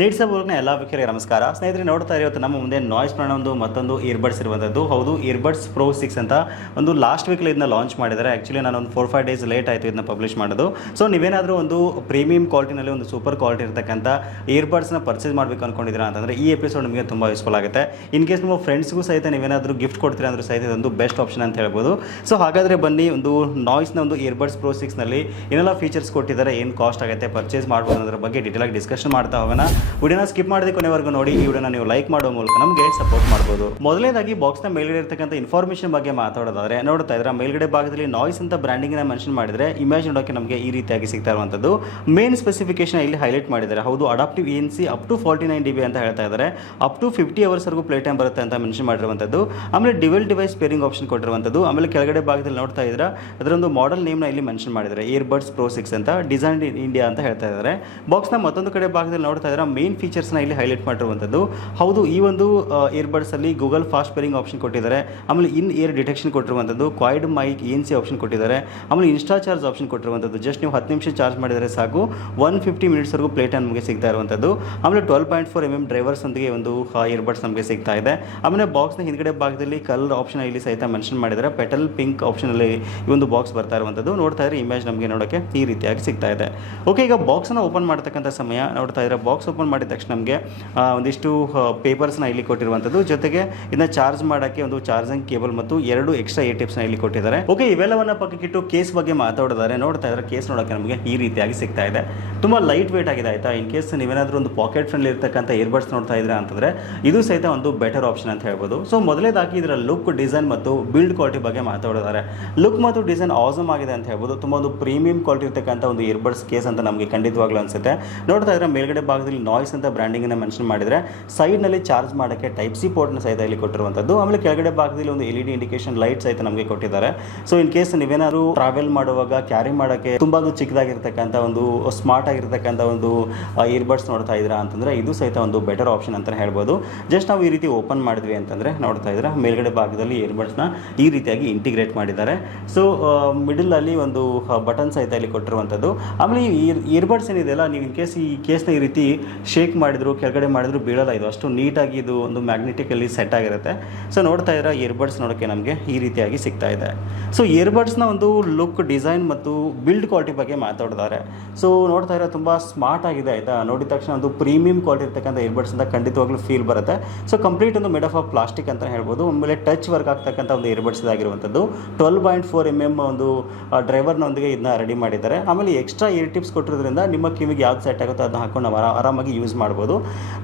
ನೀಡ್ಸ ಊರಿನ ಎಲ್ಲ ವೀಕ್ಷಕರಿಗೆ ನಮಸ್ಕಾರ. ಸ್ನೇಹಿತರೆ, ನೋಡ್ತಾ ಇರೋದು ನಮ್ಮ ಮುಂದೆ ನಾಯ್ಸ್ ಪ್ರಾಣ ಒಂದು ಮತ್ತೊಂದು ಇಯರ್ಬಡ್ಸ್ ಇರುವಂಥದ್ದು ಹೌದು ಇಯರ್ಬಡ್ಸ್ ಪ್ರೋ ಸಿಕ್ಸ್ ಅಂತ ಒಂದು ಲಾಸ್ಟ್ ವೀಕ್ಲಿ ಇದನ್ನ ಲಾಂಚ್ ಮಾಡಿದ್ದಾರೆ. ಆ್ಯಕ್ಚುಲಿ ನಾನು ಒಂದು ಫೋರ್ ಫೈವ್ ಡೇಸ್ ಲೇಟ್ ಆಯಿತು ಇದನ್ನ ಪಬ್ಲಿಷ್ ಮಾಡೋದು. ಸೊ ನೀವೇನಾದರೂ ಒಂದು ಪ್ರೀಮಿಯಂ ಕ್ವಾಲಿಟಿನಲ್ಲಿ ಒಂದು ಸೂಪರ್ ಕ್ವಾಲಿಟಿ ಇರತಕ್ಕಂಥ ಇಯರ್ಬಡ್ಸ್ನ ಪರ್ಚೇಸ್ ಮಾಡಬೇಕು ಅಂದ್ಕೊಂಡಿದ್ದೀರಾ ಅಂತಂದರೆ ಈ ಎಪಿಸೋಡ್ ನಿಮಗೆ ತುಂಬ ಯೂಸ್ಫುಲ್ ಆಗುತ್ತೆ. ಇನ್ ಕೇಸ್ ನಿಮ್ಮ ಫ್ರೆಂಡ್ಸ್ಗೂ ಸಹಿತ ನೀವೇನಾದರೂ ಗಿಫ್ಟ್ ಕೊಡ್ತೀರಾ ಅಂದ್ರೆ ಸಹಿತ ಇದೊಂದು ಬೆಸ್ಟ್ ಆಪ್ಷನ್ ಅಂತ ಹೇಳ್ಬೋದು. ಸೊ ಹಾಗಾದರೆ ಬನ್ನಿ, ಒಂದು ನಾಯ್ಸ್ನ ಒಂದು ಇಯರ್ಬಡ್ಸ್ ಪ್ರೋ ಸಿಕ್ಸ್ನಲ್ಲಿ ಏನೆಲ್ಲ ಫೀಚರ್ಸ್ ಕೊಟ್ಟಿದ್ದಾರೆ, ಏನು ಕಾಸ್ಟ್ ಆಗುತ್ತೆ ಪರ್ಚೇಸ್ ಮಾಡ್ಬೋದು ಅನ್ನೋದ್ರ ಬಗ್ಗೆ ಡೀಟೇಲ್ ಆಗಿ ಡಿಸ್ಕಷನ್ ಮಾಡ್ತಾ ಹೋಗೋಣ. ವಿಡಿಯೋನ ಸ್ಕಿಪ್ ಮಾಡದೆ ಕೊನೆವರೆಗೂ ನೋಡಿ, ಈ ವಿಡಿಯೋನ ನೀವು ಲೈಕ್ ಮಾಡೋ ಮೂಲಕ ನಮಗೆ ಸಪೋರ್ಟ್ ಮಾಡಬಹುದು ಮೊದಲನೇದಾಗಿ ಬಾಕ್ಸ್ನ ಮೇಲ್ಗಡೆ ಇರತಕ್ಕಂಥ ಇನ್ಫಾರ್ಮೇಷನ್ ಬಗ್ಗೆ ಮಾತಾಡೋದಾದ್ರೆ, ನೋಡ್ತಾ ಇದ್ರೆ ಮೇಲ್ಗಡೆ ಭಾಗದಲ್ಲಿ ನಾಯ್ಸ್ ಅಂತ ಬ್ರ್ಯಾಂಡಿಂಗ್ನ ಮೆನ್ಷನ್ ಮಾಡಿದ್ರೆ ಇಮೇಜ್ ನೋಡೋಕೆ ನಮಗೆ ಈ ರೀತಿಯಾಗಿ ಸಿಗ್ತಾ ಇರುವಂಥದ್ದು. ಮೇನ್ ಸ್ಪೆಸಿಫಿಕೇಶನ್ ಇಲ್ಲಿ ಹೈಲೈಟ್ ಮಾಡಿದ್ದಾರೆ. ಹೌದು adaptive N C up to forty nine D B ಅಂತ ಹೇಳ್ತಾ ಇದ್ದಾರೆ. ಅಪ್ ಟು ಫಿಫ್ಟಿ ಅವರ್ಸ್ವರೆಗೂ ಪ್ಲೇ ಟೈಮ್ ಬರುತ್ತೆ ಅಂತ ಮೆನ್ಷನ್ ಮಾಡಿರುವಂಥದ್ದು. ಆಮೇಲೆ ಡಿವೆಲ್ ಡಿವೈಸ್ ಪೇರಿಂಗ್ ಆಪ್ಷನ್ ಕೊಟ್ಟಿರುವಂಥದ್ದು. ಆಮೇಲೆ ಕೆಳಗಡೆ ಭಾಗದಲ್ಲಿ ನೋಡ್ತಾ ಇದ್ರೆ ಅದರೊಂದು ಮಾಡೆಲ್ ನೇಮ್ನ ಇಲ್ಲಿ ಮೆನ್ಷನ್ ಮಾಡಿದ್ದಾರೆ. ಇಯರ್ಬಡ್ಸ್ ಪ್ರೋ ಸಿಕ್ಸ್ ಅಂತ ಡಿಸೈನ್ ಇನ್ ಇಂಡಿಯಾ ಅಂತ ಹೇಳ್ತಾ ಇದ್ದಾರೆ. ಬಾಕ್ಸ್ನ ಮತ್ತೊಂದು ಕಡೆ ಭಾಗದಲ್ಲಿ ನೋಡ್ತಾ ಇದ್ರೆ ಮೇನ್ ಫೀಚರ್ಸ್ನ ಇಲ್ಲಿ ಹೈಲೈಟ್ ಮಾಡಿರುವಂಥದ್ದು. ಹೌದು, ಈ ಒಂದು ಇಯರ್ಬಡ್ಸಲ್ಲಿ ಗೂಗಲ್ ಫಾಸ್ಟ್ ಪೇರಿಂಗ್ ಆಪ್ಷನ್ ಕೊಟ್ಟಿದ್ದಾರೆ. ಆಮೇಲೆ ಇನ್ ಇಯರ್ ಡಿಟೆಕ್ಷನ್ ಕೊಟ್ಟಿರುವಂಥದ್ದು quad mic N C option ಕೊಟ್ಟಿದ್ದಾರೆ. ಆಮೇಲೆ ಇನ್ಸ್ಟಾ ಚಾರ್ಜ್ ಆಪ್ಷನ್ ಕೊಟ್ಟಿರುವಂಥದ್ದು. ಜಸ್ಟ್ ನೀವು ಹತ್ತು ನಿಮಿಷ ಚಾರ್ಜ್ ಮಾಡಿದರೆ ಸಾಕು. ಒನ್ ಫಿಫ್ಟಿ ಮಿನಿಟ್ಸ್ವರೆಗೂ ಪ್ಲೇ ಟೈಮ್ ನಮಗೆ ಸಿಗ್ತಾ ಇರುವಂಥದ್ದು. ಆಮೇಲೆ twelve point four M M drivers ಒಂದಿಗೆ ಒಂದು ಇಯರ್ಬಡ್ಸ್ ನಮಗೆ ಸಿಗ್ತಾ ಇದೆ. ಆಮೇಲೆ ಬಾಕ್ಸ್ನ ಹಿಂದ್ಗಡೆ ಭಾಗದಲ್ಲಿ ಕಲರ್ ಆಪ್ಷನ್ ಇಲ್ಲಿ ಸಹಿತ ಮೆನ್ಷನ್ ಮಾಡಿದ್ದಾರೆ. ಪೆಟಲ್ ಪಿಂಕ್ ಆಪ್ಷನಲ್ಲಿ ಈ ಒಂದು ಬಾಕ್ಸ್ ಬರ್ತಾ ಇರುವಂಥದ್ದು. ನೋಡ್ತಾ ಇದ್ರೆ ಇಮೇಜ್ ನಮಗೆ ನೋಡೋಕ್ಕೆ ಈ ರೀತಿಯಾಗಿ ಸಿಗ್ತಾ ಇದೆ. ಓಕೆ ಈಗ ಬಾಕ್ಸ್ನ ಓಪನ್ ಮಾಡ್ತಕ್ಕಂಥ ಸಮಯ. ನೋಡ್ತಾ ಇದ್ರೆ ಬಾಕ್ಸ್ ಮಾಡಿದ ತಕ್ಷಣ ನಮಗೆ ಒಂದಿಷ್ಟು ಪೇಪರ್ಸ್ನ ಇಲ್ಲಿ ಕೊಟ್ಟಿರುವಂಥದ್ದು. ಜೊತೆಗೆ ಇದನ್ನ ಚಾರ್ಜ್ ಮಾಡೋಕ್ಕೆ ಒಂದು ಚಾರ್ಜಿಂಗ್ ಕೇಬಲ್ ಮತ್ತು ಎರಡು ಎಕ್ಸ್ಟ್ರಾ ಎ ಟಿಪ್ಸ್ನ ಇಲ್ಲಿ ಕೊಟ್ಟಿದ್ದಾರೆ. ಓಕೆ ಇವೆಲ್ಲವನ್ನ ಪಕ್ಕಕ್ಕಿಟ್ಟು ಕೇಸ್ ಬಗ್ಗೆ ಮಾತಾಡಿದ್ದಾರೆ ನೋಡ್ತಾ ಇದ್ರೆ ಕೇಸ್ ನೋಡೋಕ್ಕೆ ನಮಗೆ ಈ ರೀತಿಯಾಗಿ ಸಿಗ್ತಾ ಇದೆ. ತುಂಬ ಲೈಟ್ ವೇಟ್ ಆಗಿದೆ ಆಯಿತಾ? ಇನ್ ಕೇಸ್ ನೀವೇನಾದರೂ ಒಂದು ಪಾಕೆಟ್ ಫ್ರೆಂಡ್ಲಿ ಇರ್ತಕ್ಕಂಥ ಇಯರ್ಬಡ್ಸ್ ನೋಡ್ತಾ ಇದ್ರೆ ಅಂತಂದ್ರೆ, ಇದು ಸಹಿತ ಒಂದು ಬೆಟರ್ ಆಪ್ಷನ್ ಅಂತ ಹೇಳ್ಬೋದು. ಸೊ ಮೊದಲೇದಾಗಿ ಇದರ ಲುಕ್ ಡಿಸೈನ್ ಮತ್ತು ಬಿಲ್ಡ್ ಕ್ವಾಲಿಟಿ ಬಗ್ಗೆ ಮಾತಾಡಿದ್ದಾರೆ ಲುಕ್ ಮತ್ತು ಡಿಸೈನ್ ಆಸಮ್ ಆಗಿದೆ ಅಂತ ಹೇಳ್ಬೋದು. ತುಂಬ ಒಂದು ಪ್ರೀಮಿಯಂ ಕ್ವಾಲಿಟಿ ಇರ್ತಕ್ಕಂಥ ಒಂದು ಇಯರ್ಬಡ್ಸ್ ಕೇಸ್ ಅಂತ ನಮಗೆ ಖಂಡಿತವಾಗ್ಲೂ ಅನ್ಸುತ್ತೆ. ನೋಡ್ತಾ ಇದ್ರೆ ಮೇಲ್ಗಡೆ ಭಾಗದಲ್ಲಿ ನಾಯ್ಸ್ ಅಂತ ಬ್ರ್ಯಾಂಡಿಂಗ್ ಮೆನ್ಷನ್ ಮಾಡಿದರೆ ಸೈಡ್ನಲ್ಲಿ ಚಾರ್ಜ್ ಮಾಡೋಕ್ಕೆ ಟೈಪ್ ಸಿ ಪೋರ್ಟ್ನ ಸಹಿತ ಇಲ್ಲಿ ಕೊಟ್ಟಿರುವಂಥದ್ದು ಆಮೇಲೆ ಕೆಳಗಡೆ ಭಾಗದಲ್ಲಿ ಒಂದು L E D indication light ಸಹಿತ ನಮಗೆ ಕೊಟ್ಟಿದ್ದಾರೆ. ಸೊ ಇನ್ ಕೇಸ್ ನೀವೇನಾದ್ರು ಟ್ರಾವೆಲ್ ಮಾಡುವಾಗ ಕ್ಯಾರಿ ಮಾಡೋಕ್ಕೆ ತುಂಬಾ ಚಿಕ್ಕದಾಗಿರ್ತಕ್ಕಂಥ ಒಂದು ಸ್ಮಾರ್ಟ್ ಆಗಿರ್ತಕ್ಕಂಥ ಒಂದು ಇಯರ್ಬಡ್ಸ್ ನೋಡ್ತಾ ಇದ್ದೀರಾ ಅಂತಂದ್ರೆ ಇದು ಸಹಿತ ಒಂದು ಬೆಟರ್ ಆಪ್ಷನ್ ಅಂತ ಹೇಳ್ಬೋದು. ಜಸ್ಟ್ ನಾವು ಈ ರೀತಿ ಓಪನ್ ಮಾಡಿದ್ವಿ ಅಂತಂದ್ರೆ ನೋಡ್ತಾ ಇದ್ದೀರಾ, ಮೇಲ್ಗಡೆ ಭಾಗದಲ್ಲಿ ಇಯರ್ಬಡ್ಸ್ನ ಈ ರೀತಿಯಾಗಿ ಇಂಟಿಗ್ರೇಟ್ ಮಾಡಿದ್ದಾರೆ. ಸೊ ಮಿಡಲ್ ಅಲ್ಲಿ ಒಂದು ಬಟನ್ ಸಹಿತ ಇಲ್ಲಿ ಕೊಟ್ಟಿರುವಂಥದ್ದು ಆಮೇಲೆ ಈ ಇಯರ್ಬಡ್ಸ್ ಏನಿದೆಯಲ್ಲ ನೀವು ಇನ್ ಕೇಸ್ ಈ ಕೇಸ್ನ ಈ ರೀತಿ ಶೇಕ್ ಮಾಡಿದ್ರು, ಕೆಳಗಡೆ ಮಾಡಿದ್ರು ಬೀಳಲ್ಲ ಇದು. ಅಷ್ಟು ನೀಟಾಗಿ ಇದು ಒಂದು ಮ್ಯಾಗ್ನೆಟಿಕಲ್ಲಿ ಸೆಟ್ ಆಗಿರುತ್ತೆ. ಸೊ ನೋಡ್ತಾ ಇದ್ರೆ ಇಯರ್ಬಡ್ಸ್ ನೋಡೋಕ್ಕೆ ನಮಗೆ ಈ ರೀತಿಯಾಗಿ ಸಿಗ್ತಾ ಇದೆ. ಸೊ ಇಯರ್ಬಡ್ಸ್ನ ಒಂದು ಲುಕ್ ಡಿಸೈನ್ ಮತ್ತು ಬಿಲ್ಡ್ ಕ್ವಾಲಿಟಿ ಬಗ್ಗೆ ಮಾತಾಡಿದ್ದಾರೆ ಸೊ ನೋಡ್ತಾ ಇರೋ ತುಂಬ ಸ್ಮಾರ್ಟ್ ಆಗಿದೆ, ಆಯಿತಾ? ನೋಡಿದ ತಕ್ಷಣ ಒಂದು ಪ್ರೀಮಿಯಂ ಕ್ವಾಲಿಟಿ ಇರ್ತಕ್ಕಂಥ ಇಯರ್ಬಡ್ಸ್ ಅಂತ ಖಂಡಿತವಾಗ್ಲೂ ಫೀಲ್ ಬರುತ್ತೆ. ಸೊ ಕಂಪ್ಲೀಟ್ ಒಂದು ಮೆಡ್ ಆಫ್ ಆಫ್ ಪ್ಲಾಸ್ಟಿಕ್ ಅಂತ ಹೇಳ್ಬೋದು. ಆಮೇಲೆ ಟಚ್ ವರ್ಕ್ ಆಗ್ತಕ್ಕಂಥ ಒಂದು earbuds ಇದಾಗಿರುವಂಥದ್ದು. Twelve point four M M ಒಂದು ಡ್ರೈವರ್ನೊಂದಿಗೆ ಇದನ್ನ ರೆಡಿ ಮಾಡಿದ್ದಾರೆ. ಆಮೇಲೆ ಎಕ್ಸ್ಟ್ರಾ ಇಯರ್ ಟಿಪ್ಸ್ ಕೊಟ್ಟಿರೋದ್ರಿಂದ ನಿಮ್ಮ ಕಿವಿಗೆ ಯಾವ್ದು ಸೆಟ್ ಆಗುತ್ತೋ ಅದನ್ನ ಹಾಕೊಂಡು ನಾವು ಆರಾ- ಆರಾಮಾಗಿ ಯೂಸ್ ಮಾಡ್ಬೋದು.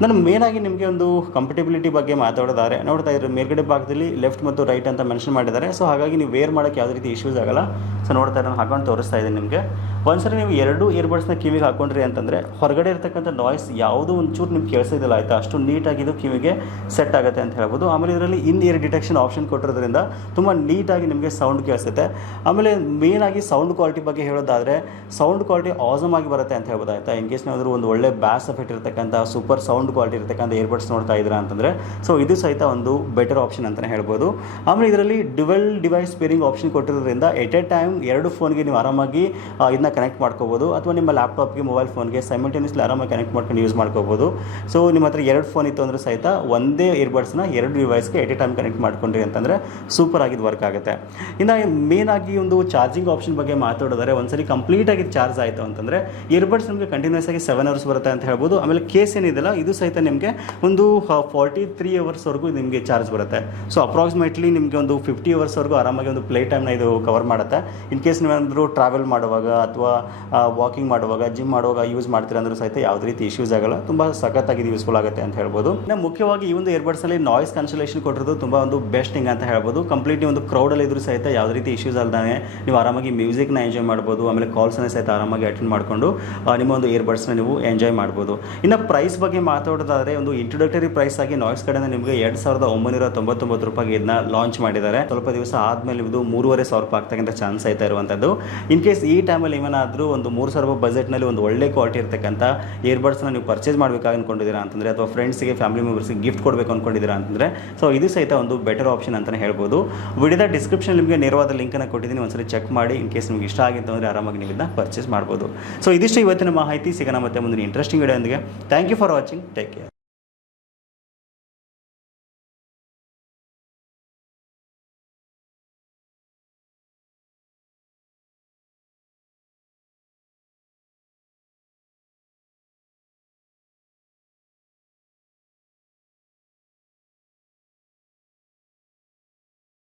ನಾನು ಮೇನಾಗಿ ನಿಮಗೆ ಒಂದು ಕಂಫರ್ಟೆಬಿಲಿಟಿ ಬಗ್ಗೆ ಮಾತಾಡೋದಾದ್ರೆ, ನೋಡ್ತಾ ಇದ್ರೆ ಮೇಲ್ಗಡೆ ಭಾಗದಲ್ಲಿ ಲೆಫ್ಟ್ ಮತ್ತು ರೈಟ್ ಅಂತ ಮೆನ್ಷನ್ ಮಾಡಿದ್ದಾರೆ. ಸೊ ಹಾಗಾಗಿ ನೀವು ವೇರ್ ಮಾಡೋಕ್ಕೆ ಯಾವುದೇ ರೀತಿ ಇಶ್ಯೂಸ್ ಆಗಲ್ಲ. ಸೊ ನೋಡ್ತಾ ಇರೋ ಹಾಕೊಂಡು ತೋರಿಸ್ತಾ ಇದ್ದೀನಿ ನಿಮಗೆ. ಒಂದ್ಸರಿ ನೀವು ಎರಡು ಇಯರ್ಬಡ್ಸ್ನ ಕಿವಿಗೆ ಹಾಕೊಂಡ್ರಿ ಅಂತಂದರೆ ಹೊರಗಡೆ ಇರ್ತಕ್ಕಂಥ ನಾಯ್ಸ್ ಯಾವುದೋ ಒಂಚೂರು ನಿಮ್ಗೆ ಕೇಳಿಸೋದಿಲ್ಲ ಆಯಿತಾ? ಅಷ್ಟು ನೀಟಾಗಿ ಇದು ಕಿವಿಗೆ ಸೆಟ್ ಆಗುತ್ತೆ ಅಂತ ಹೇಳ್ಬೋದು. ಆಮೇಲೆ ಇದರಲ್ಲಿ ಇನ್ ಇಯರ್ ಡಿಟೆಕ್ಷನ್ ಆಪ್ಷನ್ ಕೊಟ್ಟಿರೋದ್ರಿಂದ ತುಂಬ ನೀಟಾಗಿ ನಿಮಗೆ ಸೌಂಡ್ ಕೇಳಿಸುತ್ತೆ. ಆಮೇಲೆ ಮೇನ್ ಆಗಿ ಸೌಂಡ್ ಕ್ವಾಲಿಟಿ ಬಗ್ಗೆ ಹೇಳೋದಾದರೆ ಸೌಂಡ್ ಕ್ವಾಲಿಟಿ ಆಸಮ್ ಆಗಿ ಬರುತ್ತೆ ಅಂತ ಹೇಳ್ಬೋದು ಆಯಿತಾ? ಇನ್ ಕೇಸ್ ಏನಾದರೂ ಒಂದು ಒಳ್ಳೆ ಬ್ಯಾಸ್ ಎಫೆಕ್ಟ್ ಇರತಕ್ಕಂಥ ಸೂಪರ್ ಸೌಂಡ್ ಕ್ವಾಲಿಟಿ ಇರತಕ್ಕಂಥ ಇಯರ್ಬಡ್ಸ್ ನೋಡ್ತಾ ಇದ್ದೀರಾ ಅಂತಂದರೆ ಸೊ ಇದು ಸಹಿತ ಒಂದು ಬೆಟರ್ ಆಪ್ಷನ್ ಅಂತಲೇ ಹೇಳ್ಬೋದು. ಆಮೇಲೆ ಇದರಲ್ಲಿ ಡಿವೆಲ್ ಡಿವೈಸ್ ಪೇರಿಂಗ್ ಆಪ್ಷನ್ ಕೊಟ್ಟಿರೋದ್ರಿಂದ ಎಟ್ ಎ ಟೈಮ್ ಎರಡು ಫೋನ್ಗೆ ನೀವು ಆರಾಮಾಗಿ ಇದನ್ನ ಕನೆಕ್ಟ್ ಮಾಡ್ಕೋಬೋದು ಅಥವಾ ನಿಮ್ಮ ಲ್ಯಾಪ್ಟಾಪ್ಗೆ ಮೊಬೈಲ್ ಫೋನ್ಗೆ ಸೈಮಲ್ಟೇನಿಯಸ್ಲಿ ಆರಾಮಾಗಿ ಕನೆಕ್ಟ್ ಮಾಡ್ಕೊಂಡು ಯೂಸ್ ಮಾಡ್ಕೋಬೋದು. ಸೊ ನಿಮ್ಮ ಹತ್ರ ಎರಡು ಫೋನ್ ಇತ್ತು ಅಂದರೆ ಸಹಿತ ಒಂದೇ ಇಯರ್ಬಡ್ಸ್ನ ಎರಡು ಡಿವೈಸ್ಗೆ ಎಟ್ ಎ ಟೈಮ್ ಕನೆಕ್ಟ್ ಮಾಡ್ಕೊಂಡ್ರಿ ಅಂತಂದರೆ ಸೂಪರ್ ಆಗಿದ್ದು ವರ್ಕ್ ಆಗುತ್ತೆ. ಇನ್ನು ಮೇನ್ ಆಗಿ ಒಂದು ಚಾರ್ಜಿಂಗ್ ಆಪ್ಷನ್ ಬಗ್ಗೆ ಮಾತಾಡೋದಾದ್ರೆ ಒಂದ್ಸರಿ ಕಂಪ್ಲೀಟ್ ಆಗಿ ಚಾರ್ಜ್ ಆಯಿತು ಅಂತಂದರೆ ಇಯರ್ಬಡ್ಸ್ ನಿಮಗೆ ಕಂಟಿನ್ಯೂಸ್ ಆಗಿ ಸೆವೆನ್ ಅವರ್ಸ್ ಬರುತ್ತೆ ಅಂತ ಹೇಳ್ಬೋದು. ಆಮೇಲೆ ಕೇಸ್ ಏನಿದೆಲ್ಲ ಇದು ಸಹಿತ ನಿಮಗೆ ಒಂದು ಫಾರ್ಟಿ ತ್ರೀ ಅವರ್ಸ್ವರೆಗೂ ನಿಮಗೆ ಚಾರ್ಜ್ ಬರುತ್ತೆ. ಸೊ ಅಪ್ರಾಕ್ಸಿಮೇಟ್ಲಿ ನಿಮಗೆ ಒಂದು ಫಿಫ್ಟಿ ಅವರ್ಸ್ವರೆಗೂ ಆರಾಮಾಗಿ ಒಂದು ಪ್ಲೇ ಟೈಮ್ನ ಇದು ಕವರ್ ಮಾಡುತ್ತೆ. ಇನ್ ಕೇಸ್ ನೀವೇನಾದರೂ ಟ್ರಾವೆಲ್ ಮಾಡುವಾಗ ಅಥವಾ ವಾಕಿಂಗ್ ಮಾಡುವಾಗ ಜಿಮ್ ಮಾಡುವಾಗ ಯೂಸ್ ಮಾಡ್ತೀರಾ ಅಂದ್ರೂ ಸಹಿತ ಯಾವುದೇ ರೀತಿ ಇಶ್ಯೂಸ್ ಆಗಲ್ಲ. ತುಂಬ ಸಖತ್ತಾಗಿ ಇದು ಯೂಸ್ಫುಲ್ ಆಗುತ್ತೆ ಅಂತ ಹೇಳ್ಬೋದು. ಇನ್ನು ಮುಖ್ಯವಾಗಿ ಈ ಒಂದು ಇಯರ್ಬಡ್ಸಲ್ಲಿ ನಾಯ್ಸ್ ಕನ್ಸಲೇಷನ್ ಕೊಟ್ಟಿರೋದು ತುಂಬ ಒಂದು ಬೆಸ್ಟ್ ಥಿಂಗ್ ಅಂತ ಹೇಳ್ಬೋದು. ಕಂಪ್ಲೀಟ್ಲಿ ಒಂದು ಕ್ರೌಡಲ್ಲಿ ಇದ್ರೂ ಸಹಿತ ಯಾವುದೇ ರೀತಿ ಇಶ್ಯೂಸ್ ಅಲ್ದಾನೆ ನೀವು ಆರಾಮಾಗಿ ಮ್ಯೂಸಿಕ್ನ ಎಂಜಾಯ್ ಮಾಡ್ಬೋದು. ಆಮೇಲೆ ಕಾಲ್ಸನ್ನ ಸಹಿತ ಆರಾಮಾಗಿ ಅಟೆಂಡ್ ಮಾಡಿಕೊಂಡು ನಿಮ್ಮ ಒಂದು ಇಯರ್ಬಡ್ಸ್ನ ನೀವು ಎಂಜಾಯ್ ಮಾಡ್ಬೋದು. ಇನ್ನು ಪ್ರೈಸ್ ಬಗ್ಗೆ ಮಾತಾಡೋದಾದ್ರೆ ಒಂದು ಇಂಟ್ರೊಡಕ್ಟರಿ ಪ್ರೈಸ್ ಆಗಿ ನಾಯ್ಸ್ ಕಡೆಯಿಂದ ನಿಮಗೆ ಎರಡು ಸಾವಿರದ ಒಂಬೈನೂರ ತೊಂಬತ್ತೊಂಬತ್ತು ರೂಪಾಯಿಗೆ ಇದನ್ನ ಲಾಂಚ್ ಮಾಡಿದ್ದಾರೆ. ಸ್ವಲ್ಪ ದಿವಸ ಆದಮೇಲೆ ಇದು ಮೂರುವರೆ ಸಾವಿರ ರೂಪಾಯಿ ಆಗ್ತಕ್ಕಂಥ ಚಾನ್ಸ್ ಆಯ್ತಾ ಇರುವಂಥದ್ದು. ಇನ್ ಕೇಸ್ ಈ ಟೈಮಲ್ಲಿ ಏನಾದರೂ ಒಂದು ಮೂರು ಸಾವಿರ ರೂಪಾಯಿ ಬಜೆಟ್ನಲ್ಲಿ ಒಂದು ಒಳ್ಳೆ ಕ್ವಾಲಿಟಿ ಇರ್ತಕ್ಕಂಥ ಇಯರ್ಬಡ್ಸ್ನ ನೀವು ಪರ್ಚೇಸ್ ಮಾಡಬೇಕಾಗಿ ಅಂದ್ಕೊಂಡಿದ್ದೀರಾ ಅಂತಂದರೆ, ಅಥವಾ ಫ್ರೆಂಡ್ಸ್ಗೆ ಫ್ಯಾಮಿಲಿ ಮೆಂಬರ್ಸ್ಗೆ ಗಿಫ್ಟ್ ಕೊಡಬೇಕು ಅಂದ್ಕೊಂಡಿದ್ದೀರಾ ಅಂತಂದರೆ ಸೊ ಇದು ಸಹಿತ ಒಂದು ಬೆಟರ್ ಆಪ್ಷನ್ ಅಂತಲೇ ಹೇಳ್ಬೋದು. ವಿಡಿಯೋದ ಡಿಸ್ಕ್ರಿಪ್ಷನ್ ನಿಮಗೆ ನೇರವಾದ ಲಿಂಕನ್ನು ಕೊಟ್ಟಿದ್ದೀನಿ, ಒಂದ್ಸರಿ ಚೆಕ್ ಮಾಡಿ ಇನ್ ಕೇಸ್ ನಿಮಗೆ ಇಷ್ಟ ಆಗಿತ್ತು ಅಂದರೆ ಆರಾಮಾಗಿ ನೀವು ಇದನ್ನ ಪರ್ಚೇಸ್ ಮಾಡ್ಬೋದು. ಸೊ ಇದಿಷ್ಟು ಇವತ್ತಿನ ಮಾಹಿತಿ, ಸಿಗೋಣ ಮತ್ತೆ ಮುಂದಿನ interesting video thank you for watching take care